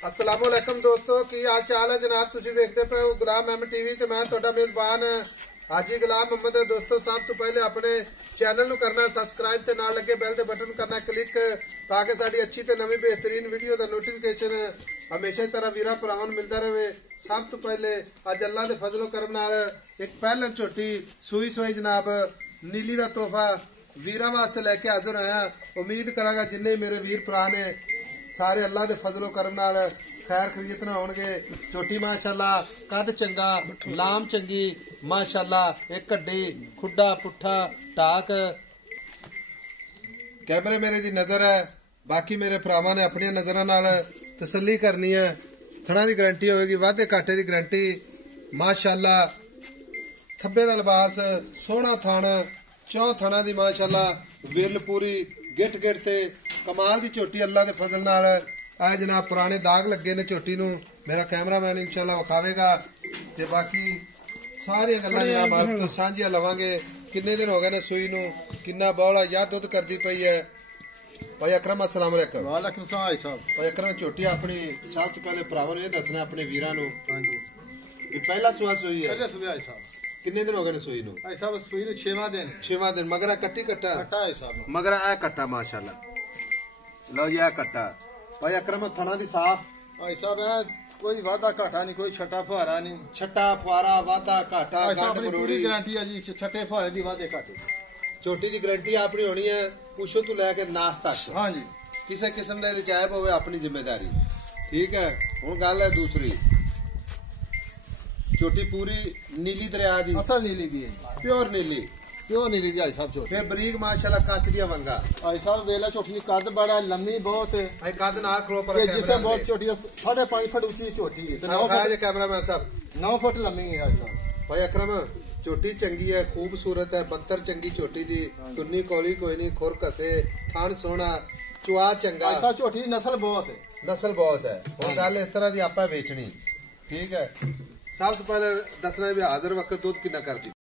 अस्सलाम वालेकुम दोस्तों की हाल चाल है जनाब। तुसी वेखते पे हो गुलाम एम टीवी ते मैं तुहाडा मेजबान हाजी गुलाम मोहम्मद। दोस्तों सब तो पहले अपने चैनल नू करना सब्सक्राइब ते नाल लगे बेल दे बटन करना क्लिक ताकि साडी अच्छी ते नवी बेहतरीन वीडियो दा नोटिफिकेशन हमेशा तरह वीरा भरावां नू मिलदा रहे। सब तो पहले अज अल्लाह दे फजलो करम नाल एक पहलन झोटी सूई सोई जनाब नीली दा तोहफा वीरा वास्ते लैके हाजिर आया। उम्मीद करांगा जिन्ने मेरे वीर भरा ने सारे अल्लाह दे फजलो करम नाल खैर खरीदत ना होणगे। झोटी माशाअल्लाह कद चंगा लाम चंगी माशाअल्लाह एक कड्डी खुड्डा पुट्ठा टाक कैमरे मेरे दी नजर है। बाकी मेरे भरावां ने अपनी नजरां नाल तसल्ली करनी है। थणा दी गारंटी होगी वाधे घाटे दी गारंटी माशाअल्लाह। थब्बे दा लिबास सोहना थण चौं थणा दी माशाअल्लाह विरल पूरी गिट गिट ते कमाल दी झोटी अल्लाह दे फजल नाल आ जनाब। पुराने दाग लगे ने झोटी नू मेरा कैमरामैन इंशाअल्लाह विखावेगा ते बाकी सारी गल्लां जनाब तो सांझियां लवांगे। किन्ने दिन हो गए ने सूई नू किन्ना बौला या दुध करदी पई है। भाई अकरम अस्सलाम वालेकुम। वालेकुम सलाम भाई साहब। भाई अकरम झोटी अपनी सब तो पहले भरावां नू ये दसना अपने वीरां नू हां जी ये पहला सुआ सूई है। पहले सुबह भाई साहब किन्ने दिन हो गए ने सूई नू? भाई साहब सूई नू 6वां दिन 6वां दिन मगरा कट्टी कट्टा कट्टा है साहब मगरा ए कट्टा माशाअल्लाह। लो जी ए कट्टा भाई अकरम थणा दी साफ भाई साहब है कोई वादा घाटा नहीं कोई छट्टा फुहारा नहीं छट्टा फुआरा वादा घाटा भाई साहब गंढ अपनी मरोड़ी पूरी गारंटी है जी छट्टे फुहारे दी वादे घाटे झोटी दी गारंटी अपनी होनी है पुछो तू लैके नास तक। हां जी किसी किस्म दा रिचायब होवे अपनी जिम्मेदारी ठीक है। हुण गल है दूसरी झोटी पूरी नीली दरिया दी असल नीली दी है प्योर नीली क्यों नीली दी भाई साहब छोटी फिर बरीक माशाअल्लाह कच दिया वंगा भाई साहब वेला छोटी कद बड़ा है लंबी बहुत है भाई कद नाल खलो पर जिसे बहुत छोटी है 5.5 फुट ऊंची छोटी है तो खाया जे कैमरामैन साहब 9 फुट लंबी है भाई साहब। भाई अकरम झोटी चंगी है खूबसूरत है बत्तर चंगी झोटी दी तुन्नी कोली कोई नहीं खुर कसे थान सोना चुआ चंगा भाई साहब छोटी नस्ल बहुत है नस्ल बहुत है। और गल इस तरह की आपा बेचनी ठीक है। सब तो पहले दसना भी हाजिर वक्त दुध कितना करती